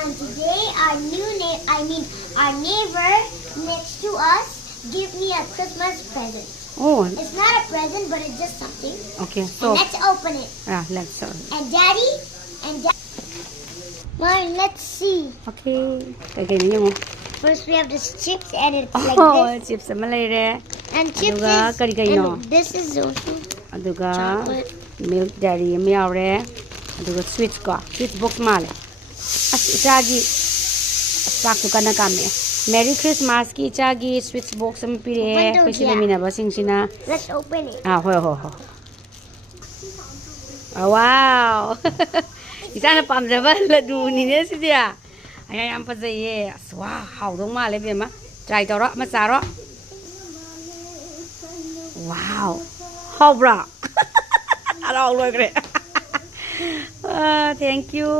everyone. Today our neighbor next to us gave me a Christmas present. Oh, It's not a present, but it's just something. okay. And So, let's open it. let's. And Daddy, Mom, let's see. Okay. Kaya yung First we have this chips, and it's like oh, this. chips sama layre. And chips Aduga, kari-karino. and this is also Aduga, chocolate. milk dairy yung mayawre. Aduga, sweets ko. Sweets box male. As itagi. Sakto ka na kami. Merry Christmas ki itagi sweets box ang pire. Open Kasi to namin na basing sina. Let's open it. Ho. Oh, wow. Isa na pamdaba laduni niya si dia. Ay ang pa say yes. Wow, 好东嘛เลยเปลี่ยนมา try ต่อมาสาระ Wow. 好 bra. อร่อยเลย Thank you.